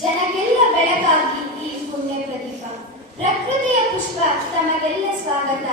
ಜನಗೆಲ್ಲ ಬೆಳಕಾಗಿ ಈ ಪುಣ್ಯ ಪ್ರದೀಪ ಪ್ರಕೃತಿಯ ಪುಷ್ಪ ತಮಗೆಲ್ಲ ಸ್ವಾಗತ.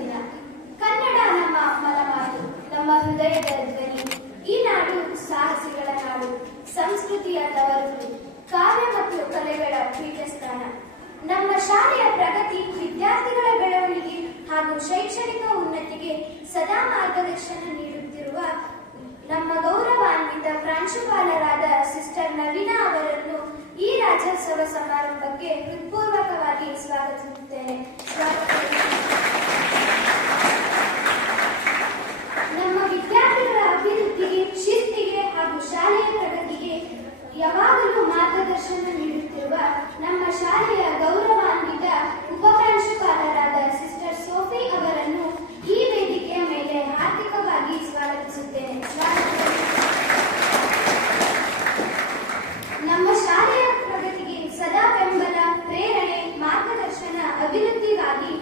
ದಿನ ಕನ್ನಡ ನಮ್ಮ ಅಮ್ಮನ ನಮ್ಮ ಹೃದಯದ ಧ್ವನಿ ಈ ನಾಡು ಸಾಹಸಿಗಳ ನಾಡು, ಸಂಸ್ಕೃತಿಯ ತವರು ಕಾವ್ಯ ಮತ್ತು ಕಲೆಗಳ ಪೀಠಸ್ಥಾನ. ನಮ್ಮ ಶಾಲೆಯ ಪ್ರಗತಿ ವಿದ್ಯಾರ್ಥಿಗಳ ಬೆಳವಣಿಗೆ ಹಾಗೂ ಶೈಕ್ಷಣಿಕ ಉನ್ನತಿಗೆ ಸದಾ ಮಾರ್ಗದರ್ಶನ ನೀಡುತ್ತಿರುವ ನಮ್ಮ ಗೌರವಾನ್ವಿತ ಪ್ರಾಂಶುಪಾಲರಾದ ಸಿಸ್ಟರ್ ನವೀನಾ ಅವರನ್ನು ಈ ರಾಜ್ಯೋತ್ಸವ ಸಮಾರಂಭಕ್ಕೆ ಹೃತ್ಪೂರ್ವಕವಾಗಿ ಸ್ವಾಗತಿಸುತ್ತೇನೆ. with Diwali